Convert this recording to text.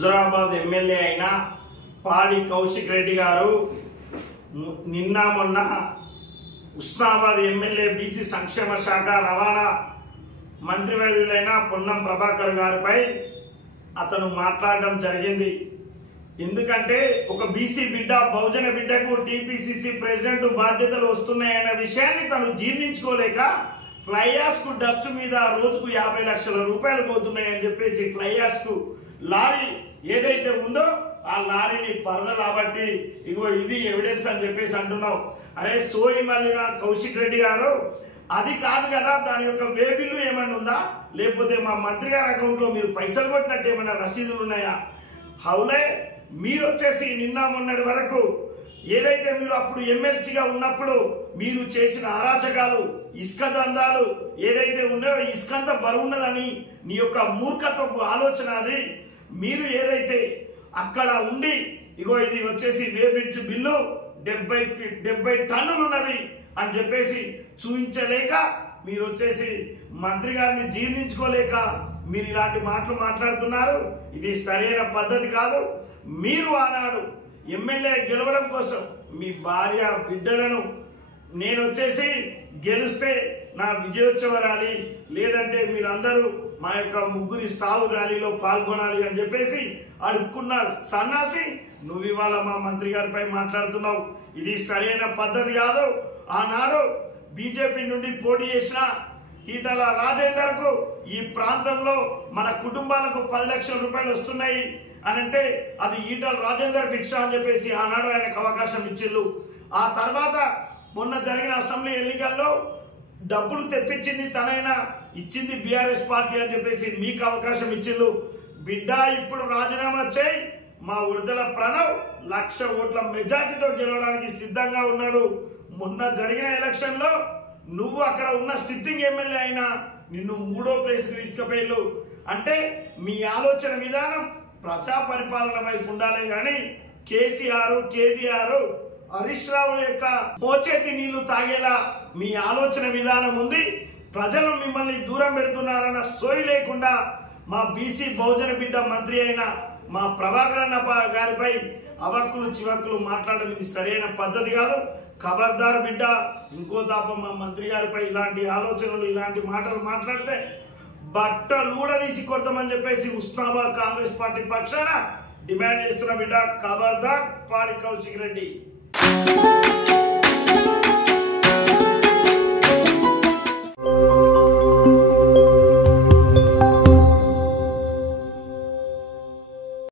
Huzurabad MLA అయిన పాడి కౌశిక్ రెడ్డి గారు నిన్న మొన్న ఉస్నాబాద్ ఎమ్మెల్యే బీసీ సంక్షేమ శాఖ రవాణా మంత్రివర్యులైన పొన్నం ప్రభాకర్ గారిపై అతను మాట్లాడడం జరిగింది. ఎందుకంటే ఒక బీసీ బిడ్డ బహుజన బిడ్డకు టీపీసీసీ ప్రెసిడెంట్ బాధ్యతలు వస్తున్నాయన్న విషయాన్ని తను జీర్ణించుకోలేక ఫ్లైయాస్ కు డస్ట్ మీద రోజుకు 50 లక్షల రూపాయలు పోతున్నాయని చెప్పేసి ఫ్లైయాస్ కు లారీ ఏదైతే ఉందో ఆ లారీని పరదలాబట్టి ఇగో ఇది ఎవిడెన్స్ అని చెప్పేసి అంటున్నావు. అరే సోయి మల్లిన కౌశిక్ రెడ్డి గారు, అది కాదు కదా, దాని యొక్క వే బిల్లు ఏమన్నా ఉందా, లేకపోతే మా మంత్రి గారి అకౌంట్ లో మీరు పైసలు కొట్టినట్టు ఏమైనా రసీదులు ఉన్నాయా? హౌలే మీరు వచ్చేసి నిన్న మొన్నటి వరకు ఏదైతే మీరు అప్పుడు ఎమ్మెల్సీగా ఉన్నప్పుడు మీరు చేసిన అరాచకాలు, ఇసుక దందాలు ఏదైతే ఉన్నాయో ఇసుకంత బరువున్నదని నీ యొక్క మూర్ఖత్వపు ఆలోచన అది. మీరు ఏదైతే అక్కడ ఉండి ఇగో ఇది వచ్చేసి వే బ్రిడ్జ్ బిల్లు 70 టన్నులు ఉన్నది అని చెప్పేసి చూపించలేక మీరు వచ్చేసి మంత్రి గారిని జీర్ణించుకోలేక మీరు ఇలాంటి మాటలు మాట్లాడుతున్నారు. ఇది సరైన పద్ధతి కాదు. మీరు ఆనాడు ఎమ్మెల్యే గెలవడం కోసం మీ భార్య బిడ్డలను నేను వచ్చేసి గెలిస్తే నా విజయోత్సవ ర్యాలీ లేదంటే మీరందరూ మా యొక్క ముగ్గురి సాగు ర్యాలీలో పాల్గొనాలి అని చెప్పేసి అడుక్కున్న సన్నాసి నువ్వు ఇవాళ మా మంత్రి గారిపై మాట్లాడుతున్నావు. ఇది సరైన పద్ధతి కాదు. ఆనాడు బీజేపీ నుండి పోటీ చేసిన ఈటల రాజేందర్ కు ఈ ప్రాంతంలో మన కుటుంబాలకు 10 లక్షల రూపాయలు వస్తున్నాయి అని అంటే అది ఈటల రాజేందర్ భిక్ష అని చెప్పేసి ఆనాడు ఆయనకు అవకాశం ఇచ్చిళ్ళు. ఆ తర్వాత మొన్న జరిగిన అసెంబ్లీ ఎన్నికల్లో డబ్బులు తెప్పించింది తనైనా, ఇచ్చింది బీఆర్ఎస్ పార్టీ అని చెప్పేసి మీకు అవకాశం ఇచ్చిళ్ళు. బిడ్డ ఇప్పుడు రాజీనామా చేయి, మా విడుదల ప్రణవ్ 1,00,000 ఓట్ల మెజార్టీతో గెలవడానికి సిద్ధంగా ఉన్నాడు. మొన్న జరిగిన ఎలక్షన్ లో నువ్వు అక్కడ ఉన్న సిట్టింగ్ ఎమ్మెల్యే అయినా నిన్ను 3వ ప్లేస్కి తీసుకుపోయిళ్ళు. అంటే మీ ఆలోచన విధానం ప్రజా పరిపాలన వైపు ఉండాలి కానీ కేసీఆర్, కేటీఆర్, హరీష్ రావు యొక్క మోచేతి నీళ్లు తాగేలా మీ ఆలోచన విధానం ఉంది. ప్రజలు మిమ్మల్ని దూరం పెడుతున్నారన్న సోయి లేకుండా మా బీసీ బహుజన బిడ్డ మంత్రి అయిన మా ప్రభాకర్ అన్న గారిపై అవక్కులు చివక్కులు మాట్లాడడం ఇది సరైన పద్ధతి కాదు. ఖబర్దార్ బిడ్డ, ఇంకో తాప మా మంత్రి గారిపై ఇలాంటి ఆలోచనలు ఇలాంటి మాటలు మాట్లాడితే బట్టలు ఊడదీసి కొడతామని చెప్పేసి ఉస్నాబాద్ కాంగ్రెస్ పార్టీ పక్షాన డిమాండ్ చేస్తున్న బిడ్డ. ఖబర్దార్ పాడి కౌశిక్ రెడ్డి.